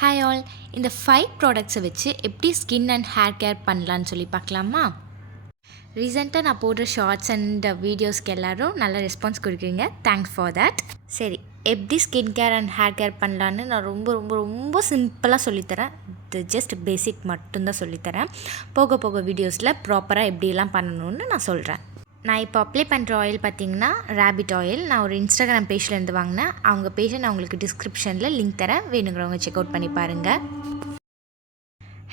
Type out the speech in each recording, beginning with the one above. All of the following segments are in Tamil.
ஹாய் ஆல், இந்த 5 ப்ராடக்ட்ஸை வச்சு எப்படி ஸ்கின் அண்ட் ஹேர் கேர் பண்ணலான்னு சொல்லி பார்க்கலாமா? ரீசெண்டாக நான் போடுற ஷார்ட்ஸ் அண்ட் வீடியோஸ்க்கு எல்லோரும் நல்ல ரெஸ்பான்ஸ் கொடுக்குறீங்க. Thanks for that. சரி, எப்படி skin care and hair care பண்ணலான்னு நான் ரொம்ப ரொம்ப ரொம்ப சிம்பிளாக சொல்லித்தரேன். இது ஜஸ்ட் பேசிக் மட்டும்தான் சொல்லித்தரேன். போக போக வீடியோஸில் ப்ராப்பராக எப்படியெல்லாம் பண்ணணும்னு நான் சொல்கிறேன். நான் இப்போ அப்ளை பண்ணுற ஆயில் பார்த்திங்கன்னா ரேபிட் ஆயில். நான் ஒரு இன்ஸ்டாகிராம் பேஜ்லேருந்து வாங்கினேன். அவங்க பேஜை நான் உங்களுக்கு டிஸ்கிரிப்ஷனில் லிங்க் தரேன், வேணுங்கிறவங்க செக் அவுட் பண்ணி பாருங்கள்.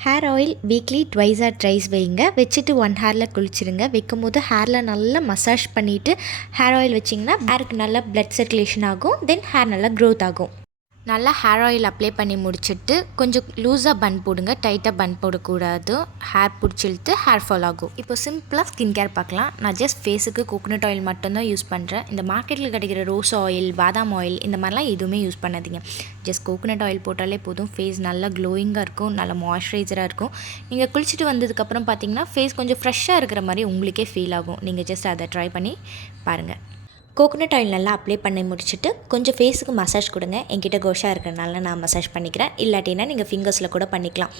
ஹேர் ஆயில் வீக்லி 2 or 3 வைங்க. வச்சுட்டு 1 ஹேரில் குளிச்சிருங்க. வைக்கும் போது ஹேரில் நல்லா மசாஜ் பண்ணிவிட்டு ஹேர் ஆயில் வச்சிங்கன்னா ஹேருக்கு நல்லா ப்ளட் சர்க்குலேஷன் ஆகும். தென் ஹேர் நல்லா க்ரோத் ஆகும். நல்லா ஹேர் ஆயில் அப்ளை பண்ணி முடிச்சுட்டு கொஞ்சம் லூஸாக பன் போடுங்க, டைட்டாக பன் போடக்கூடாது. ஹேர் பிடிச்சிழுத்து ஹேர் ஃபால் ஆகும். இப்போ சிம்பிளாக ஸ்கின் கேர் பார்க்கலாம். நான் ஜஸ்ட் ஃபேஸுக்கு கோகோனட் ஆயில் மட்டும்தான் யூஸ் பண்ணுறேன். இந்த மார்க்கெட்டில் கிடைக்கிற ரோஸ் ஆயில், பாதாம் ஆயில் இந்த மாதிரிலாம் எதுவுமே யூஸ் பண்ணாதீங்க. ஜஸ்ட் கோகோனட் ஆயில் போட்டாலே போதும். ஃபேஸ் நல்லா க்ளோயிங்காக இருக்கும், நல்லா மாய்ஸ்சரைசராக இருக்கும். நீங்கள் குளிச்சுட்டு வந்ததுக்கப்புறம் பார்த்தீங்கன்னா ஃபேஸ் கொஞ்சம் ஃப்ரெஷ்ஷாக இருக்கிற மாதிரி உங்களுக்கே ஃபீல் ஆகும். நீங்கள் ஜஸ்ட் அதை ட்ரை பண்ணி பாருங்கள். கோகோனட் ஆயில் நல்லா அப்ளை பண்ணி முடிச்சுட்டு கொஞ்சம் ஃபேஸுக்கு மசாஜ் கொடுங்க. என்கிட்ட கோஷா இருக்கிறனால நான் மசாஜ் பண்ணிக்கிறேன். இல்லாட்டினா நீங்கள் ஃபிங்கர்ஸில் கூட பண்ணிக்கலாம்.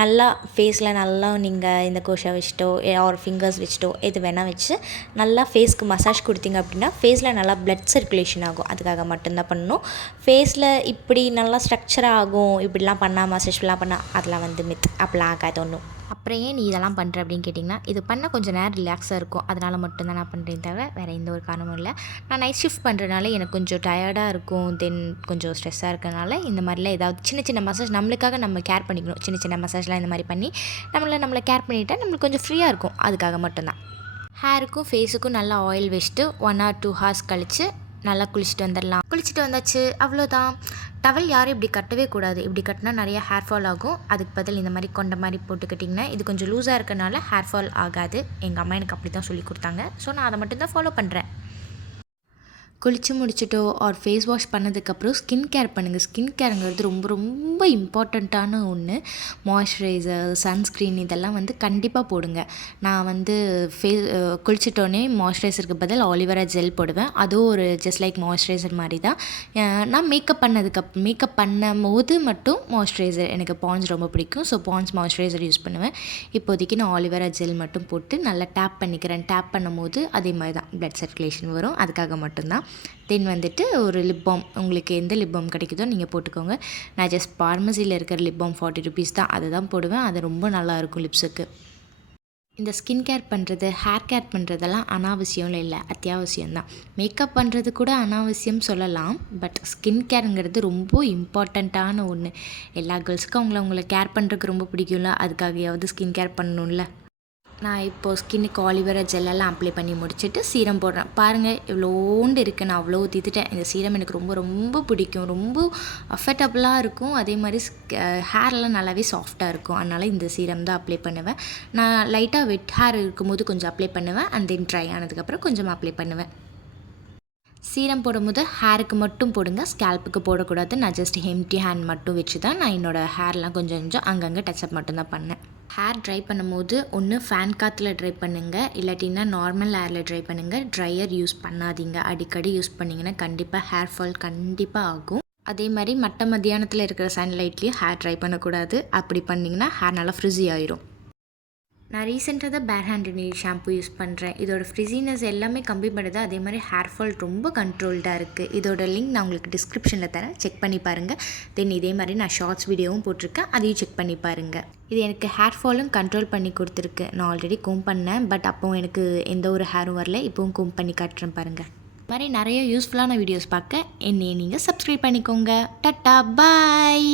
நல்லா ஃபேஸில் நல்லா நீங்கள் இந்த கோஷா வச்சுட்டோ ஒரு ஃபிங்கர்ஸ் வச்சுட்டோ எது வேணால் வச்சு நல்லா ஃபேஸ்க்கு மசாஜ் கொடுத்தீங்க அப்படின்னா ஃபேஸில் நல்லா ப்ளட் சர்க்குலேஷன் ஆகும். அதுக்காக மட்டும்தான் பண்ணணும். ஃபேஸில் இப்படி நல்லா ஸ்ட்ரக்சராக ஆகும், இப்படிலாம் பண்ணால் மசாஜ்லாம் பண்ணால் அதெல்லாம் மித், அப்படிலாம் ஆகாது ஒன்றும். அப்புறம் ஏன் நீ இதெல்லாம் பண்ணுற அப்படின்னு கேட்டிங்கன்னா, இது பண்ணால் கொஞ்சம் நேரம் ரிலாக்ஸாக இருக்கும். அதனால் மட்டும்தான் நான் பண்ணுறேன், தவிர வேறு எந்த ஒரு காரணமும் இல்லை. நான் நைட் ஷிஃப்ட் பண்ணுறதுனால எனக்கு கொஞ்சம் டயர்டாக இருக்கும், தென் கொஞ்சம் ஸ்ட்ரெஸ்ஸாக இருக்கிறனால இந்த மாதிரிலாம் ஏதாவது சின்ன சின்ன மசாஜ் நம்மளுக்காக நம்ம கேர் பண்ணிக்கணும். சின்ன சின்ன மசாஜ்லாம் இந்த மாதிரி பண்ணி நம்மளை கேர் பண்ணிவிட்டால் நம்மளுக்கு கொஞ்சம் ஃப்ரீயாக இருக்கும். அதுக்காக மட்டும்தான். ஹேருக்கும் ஃபேஸுக்கும் நல்லா ஆயில் வச்சுட்டு 1 or 2 hours கழித்து நல்லா குளிச்சுட்டு வந்துடலாம். குளிச்சுட்டு வந்தாச்சு, அவ்வளோதான். டவல் யாரும் இப்படி கட்டவே கூடாது. இப்படி கட்டினா நிறைய ஹேர் ஃபால் ஆகும். அதுக்கு பதில் இந்த மாதிரி கொண்ட மாதிரி போட்டுக்கிட்டிங்கன்னா இது கொஞ்சம் லூஸாக இருக்கனால ஹேர் ஃபால் ஆகாது. எங்கள் அம்மா எனக்கு அப்படி தான் சொல்லி கொடுத்தாங்க. ஸோ நான் அதை மட்டும்தான் ஃபாலோ பண்ணுறேன். குளித்து முடிச்சுட்டோ ஆர் ஃபேஸ் வாஷ் பண்ணதுக்கப்புறம் ஸ்கின் கேர் பண்ணுங்கள். ஸ்கின் கேருங்கிறது ரொம்ப ரொம்ப இம்பார்ட்டண்ட்டான ஒன்று. மாய்ஸ்சரைசர், சன்ஸ்க்ரீன் இதெல்லாம் கண்டிப்பாக போடுங்க. நான் குளிச்சிட்டோன்னே மாய்ஸ்சரைசருக்கு பதில் ஆலிவேரா ஜெல் போடுவேன். அதுவும் ஒரு ஜஸ்ட் லைக் மாய்ஸ்சரைசர் மாதிரி தான். நான் மேக்கப் பண்ணும் போது மட்டும் மாய்ஸ்சரைசர், எனக்கு பாண்ட்ஸ் ரொம்ப பிடிக்கும். ஸோ பாண்ட்ஸ் மாய்ஸ்சரைசர் யூஸ் பண்ணுவேன். இப்போதைக்கு நான் ஆலிவேரா ஜெல் மட்டும் போட்டு நல்லா டேப் பண்ணிக்கிறேன். டேப் பண்ணும்போது அதே மாதிரி தான் ப்ளட் சர்க்குலேஷன் வரும். அதுக்காக மட்டும்தான். தென் ஒரு லிப் பாம், உங்களுக்கு எந்த லிப் பாம் கிடைக்குதோ நீங்கள் போட்டுக்கோங்க. நான் ஜஸ்ட் பார்மசியில் இருக்கிற லிப் பாம் 40 rupees தான், அதை தான் போடுவேன். அது ரொம்ப நல்லாயிருக்கும் லிப்ஸுக்கு. இந்த ஸ்கின் கேர் பண்ணுறது, ஹேர் கேர் பண்ணுறதெல்லாம் அனாவசியம் இல்லை, அத்தியாவசியம்தான். மேக்கப் பண்ணுறது கூட அனாவசியம் சொல்லலாம். பட் ஸ்கின் கேருங்கிறது ரொம்ப இம்பார்ட்டண்ட்டான ஒன்று. எல்லா கேர்ள்ஸுக்கும் அவங்கள கேர் பண்ணுறதுக்கு ரொம்ப பிடிக்கும்ல, அதுக்காகயாவது ஸ்கின் கேர் பண்ணணும்ல. நான் இப்போது ஸ்கின்னுக்கு ஆலிவேரா ஜெல்லெல்லாம் அப்ளை பண்ணி முடிச்சுட்டு சீரம் போடுறேன். பாருங்கள் எவ்வளோண்டு இருக்குது, நான் அவ்வளோ தீத்துட்டேன். இந்த சீரம் எனக்கு ரொம்ப ரொம்ப பிடிக்கும். ரொம்ப அஃபர்டபுளாக இருக்கும். அதே மாதிரி ஹேர்லாம் நல்லாவே சாஃப்டாக இருக்கும். அதனால் இந்த சீரம் தான் அப்ளை பண்ணுவேன். நான் லைட்டாக வெட் ஹேர் இருக்கும்போது கொஞ்சம் அப்ளை பண்ணுவேன். அண்ட் தென் ட்ரை ஆனதுக்கப்புறம் கொஞ்சம் அப்ளை பண்ணுவேன். சீரம் போடும்போது ஹேருக்கு மட்டும் போடுங்க, ஸ்கேல்ப்புக்கு போடக்கூடாது. நான் ஜஸ்ட் எம்டி ஹேண்ட் மட்டும் வச்சு தான் நான் என்னோடய ஹேர்லாம் கொஞ்சம் அங்கங்கே டச்சப் மட்டும்தான் பண்ணேன். ஹேர் ட்ரை பண்ணும்போது ஒன்று ஃபேன் காற்றுல ட்ரை பண்ணுங்கள், இல்லாட்டின்னா நார்மல் ஹேரில் ட்ரை பண்ணுங்கள். ட்ரையர் யூஸ் பண்ணாதீங்க. அடிக்கடி யூஸ் பண்ணிங்கன்னா கண்டிப்பாக ஹேர் ஃபால் கண்டிப்பாக ஆகும். அதே மாதிரி மத்தியானத்தில் இருக்கிற சன்லைட்லேயும் ஹேர் ட்ரை பண்ணக்கூடாது. அப்படி பண்ணிங்கன்னா ஹேர் நல்லா ஃப்ரிஸி ஆயிரும். நான் ரீசெண்டாக தான் பேர் ஹேண்ட் ஷாம்பு யூஸ் பண்ணுறேன். இதோட ஃப்ரிஸினஸ் எல்லாமே கம்மி பண்ணுது. அதே மாதிரி ஹேர் ஃபால் ரொம்ப கண்ட்ரோல்டாக இருக்குது. இதோட லிங்க் நான் உங்களுக்கு டிஸ்கிரிப்ஷனில் தரேன், செக் பண்ணி பாருங்கள். தென் இதே மாதிரி நான் ஷார்ட்ஸ் வீடியோவும் போட்டிருக்கேன், அதையும் செக் பண்ணி பாருங்கள். இது எனக்கு ஹேர் ஃபாலும் கண்ட்ரோல் பண்ணி கொடுத்துருக்கு. நான் ஆல்ரெடி கோம் பண்ணேன், பட் அப்போது எனக்கு எந்த ஒரு ஹேரும் வரல. இப்போவும் கோம் பண்ணி காட்டுறேன் பாருங்கள். இது மாதிரி நிறைய யூஸ்ஃபுல்லான வீடியோஸ் பார்க்க என்னையை நீங்கள் சப்ஸ்கிரைப் பண்ணிக்கோங்க. டட்டா, பாய்.